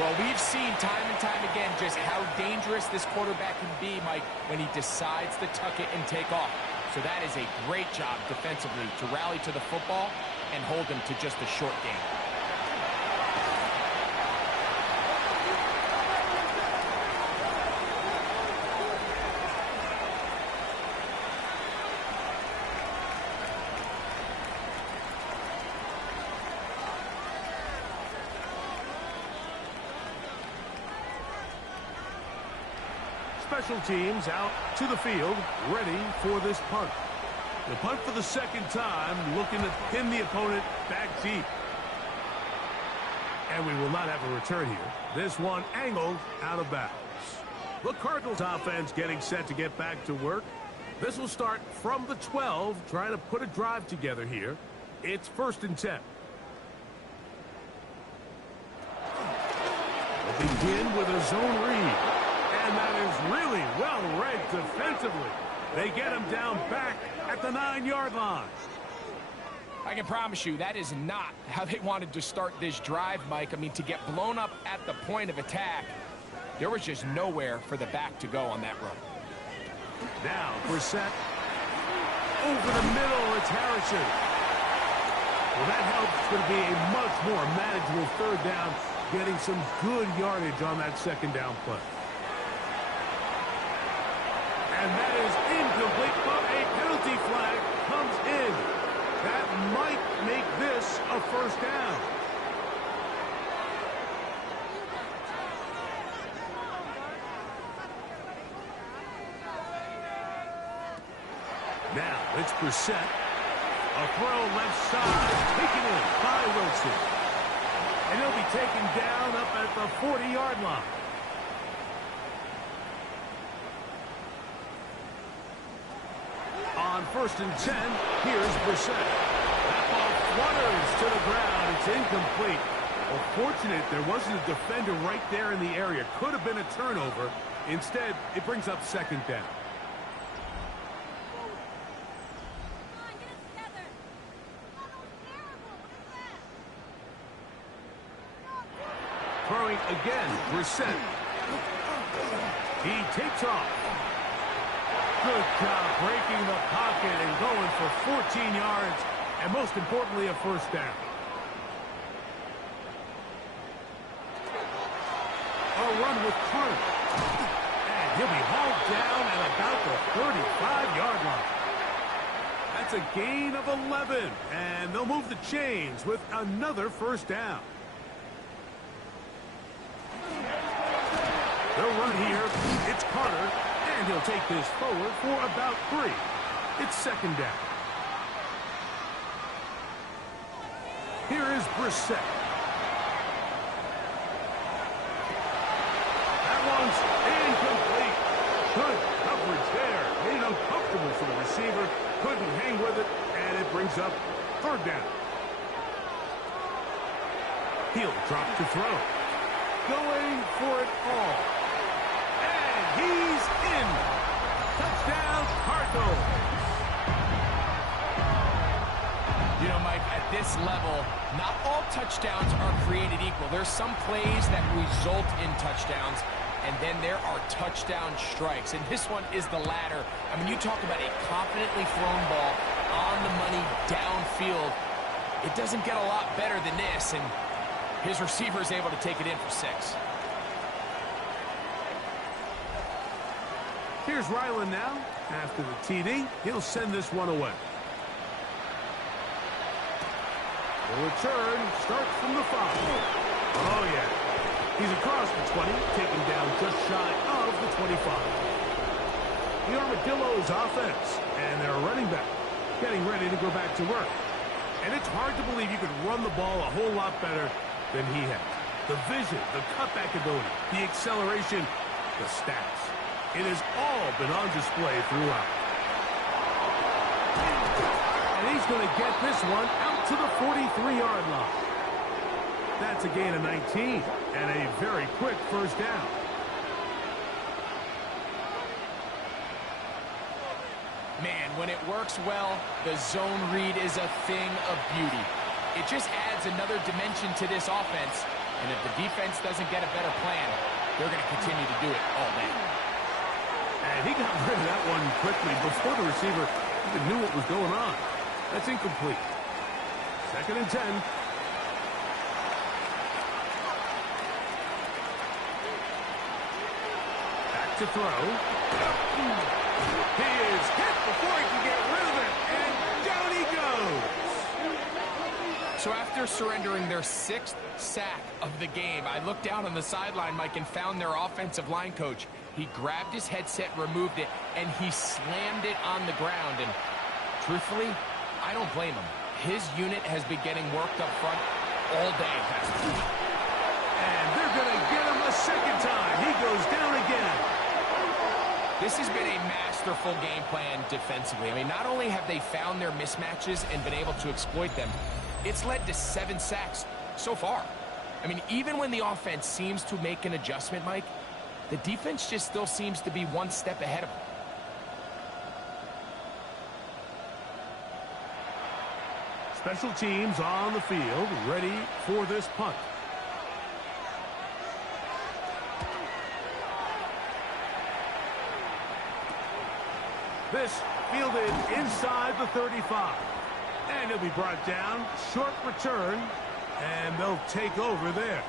Well, we've seen time and time again just how dangerous this quarterback can be, Mike, when he decides to tuck it and take off. So that is a great job defensively to rally to the football and hold him to just a short game. Special teams out to the field, ready for this punt. The punt for the second time, looking to pin the opponent back deep. And we will not have a return here. This one angled out of bounds. The Cardinals offense getting set to get back to work. This will start from the 12, trying to put a drive together here. It's 1st and 10. They'll begin with a zone read. And that is really well read defensively. They get him down back at the 9-yard line. I can promise you that is not how they wanted to start this drive, Mike. I mean, to get blown up at the point of attack, there was just nowhere for the back to go on that run. Now, Brissett. Over the middle, it's Harrison. Well, that helps. It's going to be a much more manageable 3rd down, getting some good yardage on that 2nd down play. And that is incomplete, but a penalty flag comes in. That might make this a 1st down. Now, it's Brissett. A throw left side, taken in by Wilson. And he'll be taken down up at the 40-yard line. On 1st and 10, here's Brissett. That ball flutters to the ground. It's incomplete. Well, fortunate there wasn't a defender right there in the area. Could have been a turnover. Instead, it brings up 2nd down. Throwing again, Brissett. He takes off. Good job breaking the pocket and going for 14 yards, and most importantly, a 1st down. A run with Carter. And he'll be hauled down at about the 35-yard line. That's a gain of 11, and they'll move the chains with another 1st down. They'll run here. It's Carter. And he'll take this forward for about 3. It's 2nd down. Here is Brissett. That one's incomplete. Good coverage there. Made it uncomfortable for the receiver. Couldn't hang with it, and it brings up third down. He'll drop to throw. Going for it all. And he's in. Touchdown, Cardinals. You know, Mike, at this level, not all touchdowns are created equal. There's some plays that result in touchdowns, and then there are touchdown strikes. And this one is the latter. I mean, you talk about a confidently thrown ball on the money downfield. It doesn't get a lot better than this, and his receiver is able to take it in for 6. Here's Ryland now. After the TD, he'll send this one away. The return starts from the 5. Oh, yeah. He's across the 20, taken down just shy of the 25. The Armadillos offense and their running back getting ready to go back to work. And it's hard to believe you could run the ball a whole lot better than he has. The vision, the cutback ability, the acceleration, the stats. It has all been on display throughout. And he's going to get this one out to the 43-yard line. That's a gain of 19 and a very quick first down. Man, when it works well, the zone read is a thing of beauty. It just adds another dimension to this offense, and if the defense doesn't get a better plan, they're going to continue to do it all day. And he got rid of that one quickly before the receiver even knew what was going on. That's incomplete. 2nd and 10. Back to throw. He is hit before he can get rid of it, and down he goes. So after surrendering their 6th sack of the game, I looked down on the sideline, Mike, and found their offensive line coach. He grabbed his headset, removed it, and he slammed it on the ground. And truthfully, I don't blame him. His unit has been getting worked up front all day. And they're going to get him a second time. He goes down again. This has been a masterful game plan defensively. I mean, not only have they found their mismatches and been able to exploit them, it's led to 7 sacks so far. I mean, even when the offense seems to make an adjustment, Mike, the defense just still seems to be one step ahead of them. Special teams on the field, ready for this punt. This fielded inside the 35. And he'll be brought down. Short return. And they'll take over there.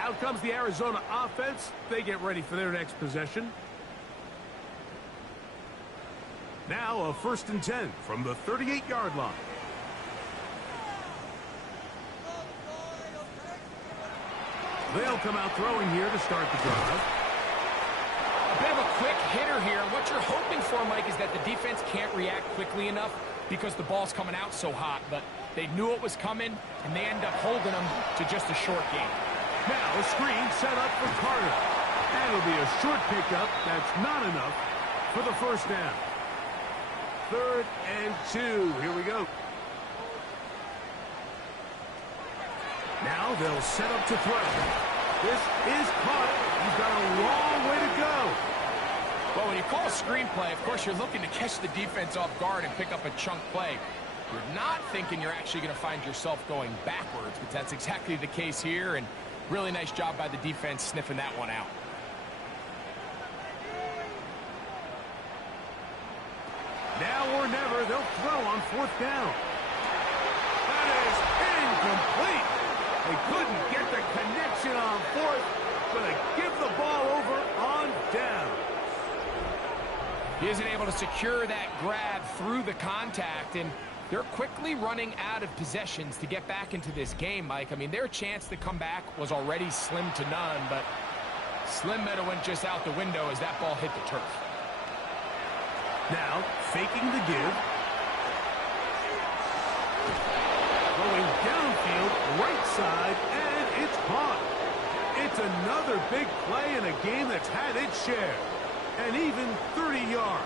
Out comes the Arizona offense. They get ready for their next possession. Now a 1st and 10 from the 38-yard line. They'll come out throwing here to start the drive. A bit of a quick hitter here. What you're hoping for, Mike, is that the defense can't react quickly enough because the ball's coming out so hot. But they knew it was coming, and they end up holding them to just a short game. Now a screen set up for Carter. That'll be a short pickup. That's not enough for the first down. 3rd and 2. Here we go. Now they'll set up to throw. This is caught. He's got a long way to go. Well, when you call a screen play, of course, you're looking to catch the defense off guard and pick up a chunk play. You're not thinking you're actually going to find yourself going backwards, but that's exactly the case here, and really nice job by the defense sniffing that one out. Now or never, they'll throw on 4th down. That is incomplete. They couldn't get the connection on 4th, but they give the ball over on down. He isn't able to secure that grab through the contact, and they're quickly running out of possessions to get back into this game, Mike. I mean, their chance to come back was already slim to none, but slim might have went just out the window as that ball hit the turf. Now, faking the give. Going down right side, and it's caught. It's another big play in a game that's had its share. And even 30 yards.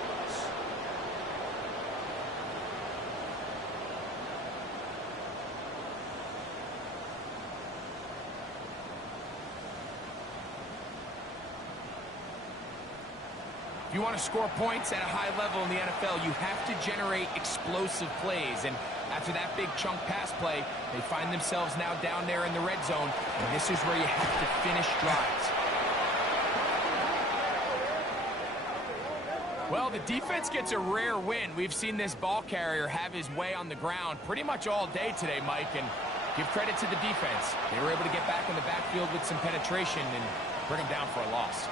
If you want to score points at a high level in the NFL, you have to generate explosive plays. And after that big chunk pass play, they find themselves now down there in the red zone. And this is where you have to finish drives. Well, the defense gets a rare win. We've seen this ball carrier have his way on the ground pretty much all day today, Mike. And give credit to the defense. They were able to get back in the backfield with some penetration and bring them down for a loss.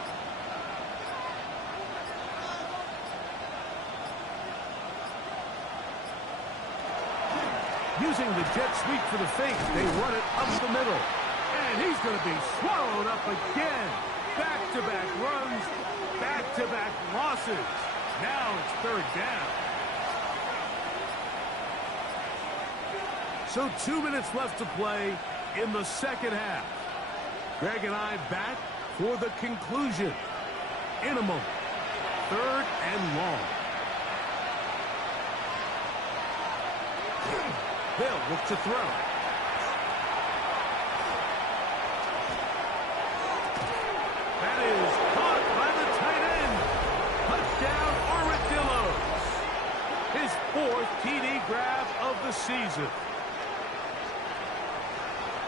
Using the jet sweep for the fake, they run it up the middle. And he's going to be swallowed up again. Back-to-back runs, back-to-back losses. Now it's third down. So 2 minutes left to play in the second half. Greg and I back for the conclusion. In a moment, third and long. They'll look to throw. That is caught by the tight end. Touchdown, Armadillos. His fourth TD grab of the season.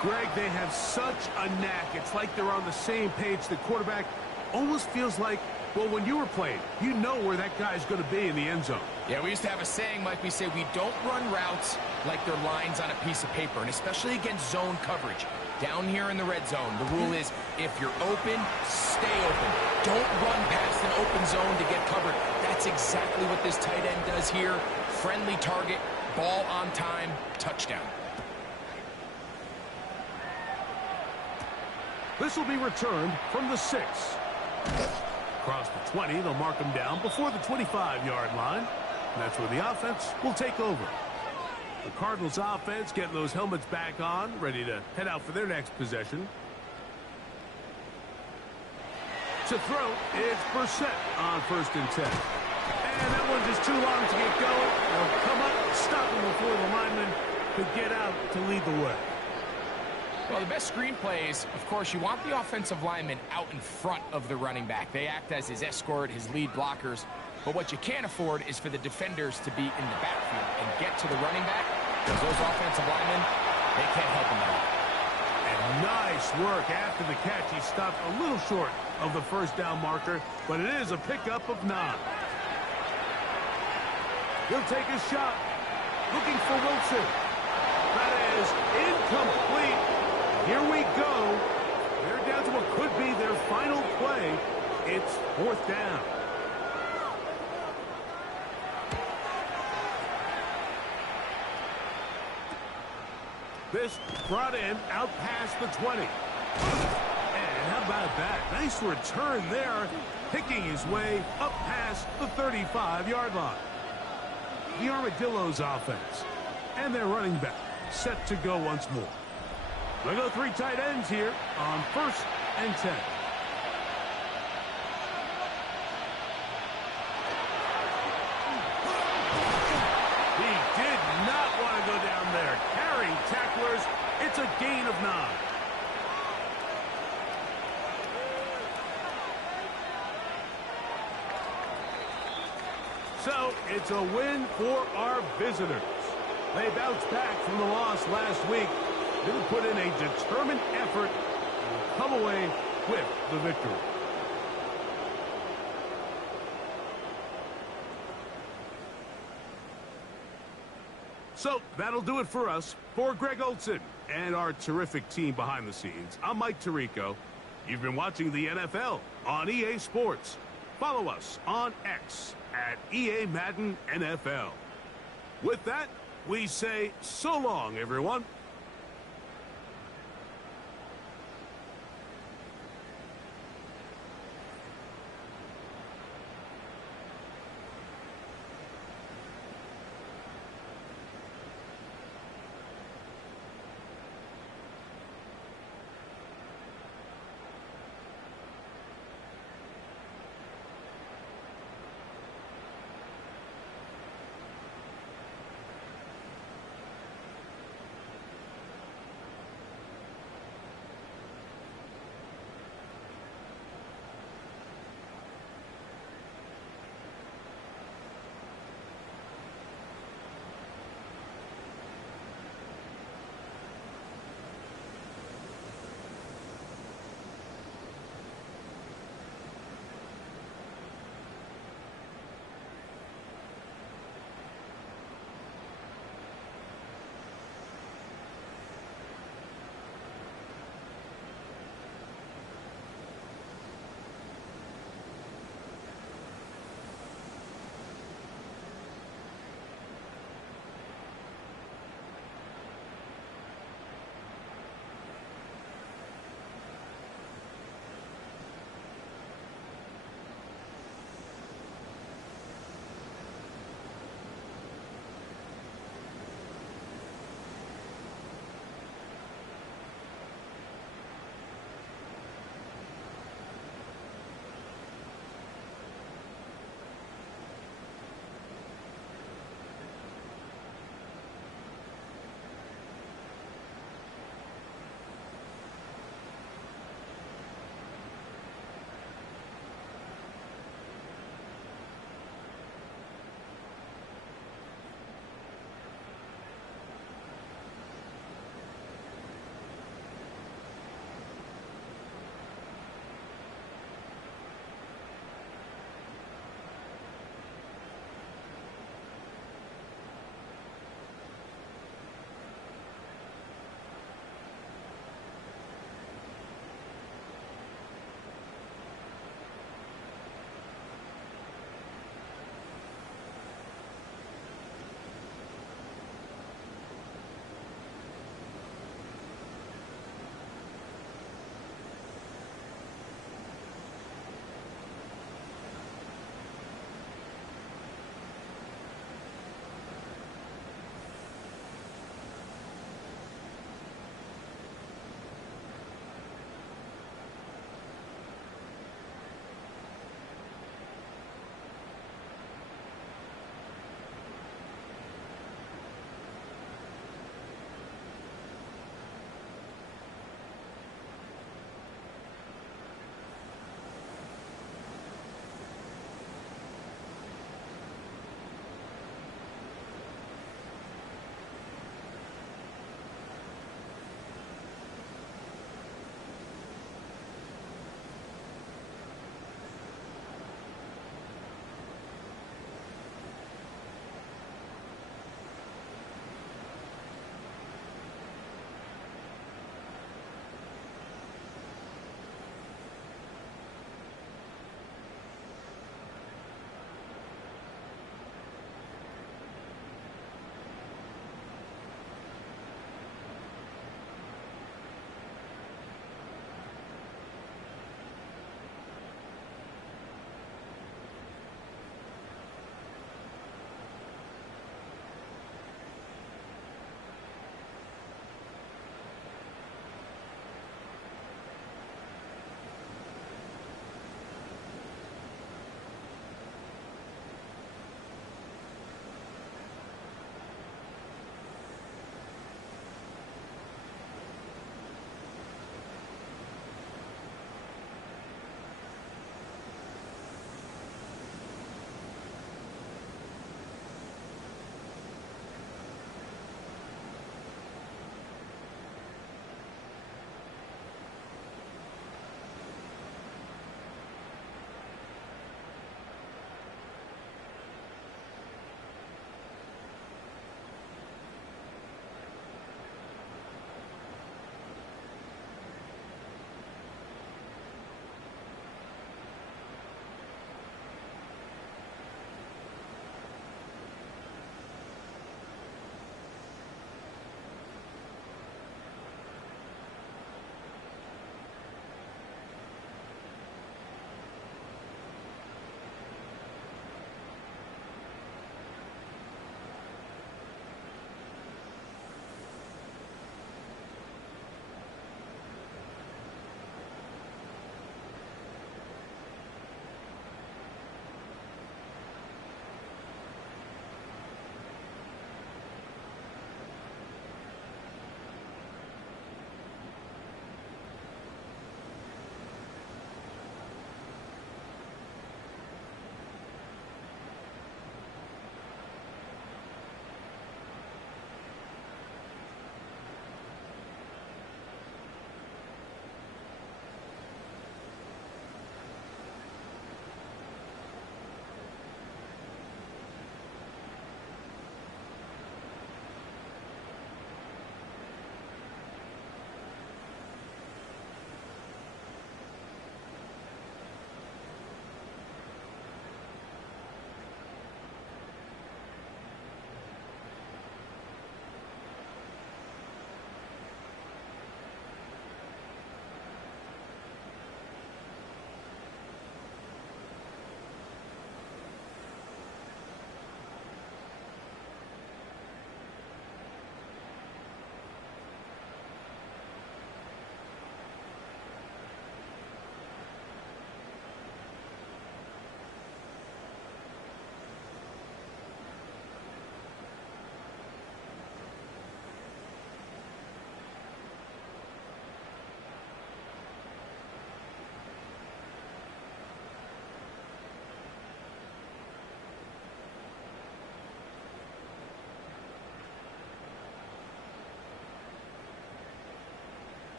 Greg, they have such a knack. It's like they're on the same page. The quarterback almost feels like, well, when you were playing, you know where that guy's going to be in the end zone. Yeah, we used to have a saying, Mike, we say we don't run routes like they're lines on a piece of paper, and especially against zone coverage. Down here in the red zone, the rule is if you're open, stay open. Don't run past an open zone to get covered. That's exactly what this tight end does here. Friendly target, ball on time, touchdown. This will be returned from the 6. Across the 20, they'll mark him down before the 25-yard line. And that's where the offense will take over. The Cardinals offense getting those helmets back on, ready to head out for their next possession. To throw, it's Brissett on 1st and 10. And that one's just too long to get going. They'll come up, stop him before the lineman could get out to lead the way. Well, the best screen plays, of course, you want the offensive lineman out in front of the running back. They act as his escort, his lead blockers. But what you can't afford is for the defenders to be in the backfield and get to the running back, because those offensive linemen, they can't help him at all. And nice work after the catch. He stopped a little short of the first down marker, but it is a pickup of 9. He'll take a shot, looking for Wilson. That is incomplete. Here we go. They're down to what could be their final play. It's 4th down. This brought in out past the 20. And how about that? Nice return there, picking his way up past the 35-yard line. The Armadillos offense and their running back set to go once more. They go 3 tight ends here on 1st and 10. He did not want to go down there. Carrying tacklers, it's a gain of 9. So it's a win for our visitors. They bounced back from the loss last week. They'll put in a determined effort and come away with the victory. So that'll do it for us. For Greg Olson and our terrific team behind the scenes, I'm Mike Tirico. You've been watching the NFL on EA Sports. Follow us on X at EA Madden NFL. With that, we say so long, everyone.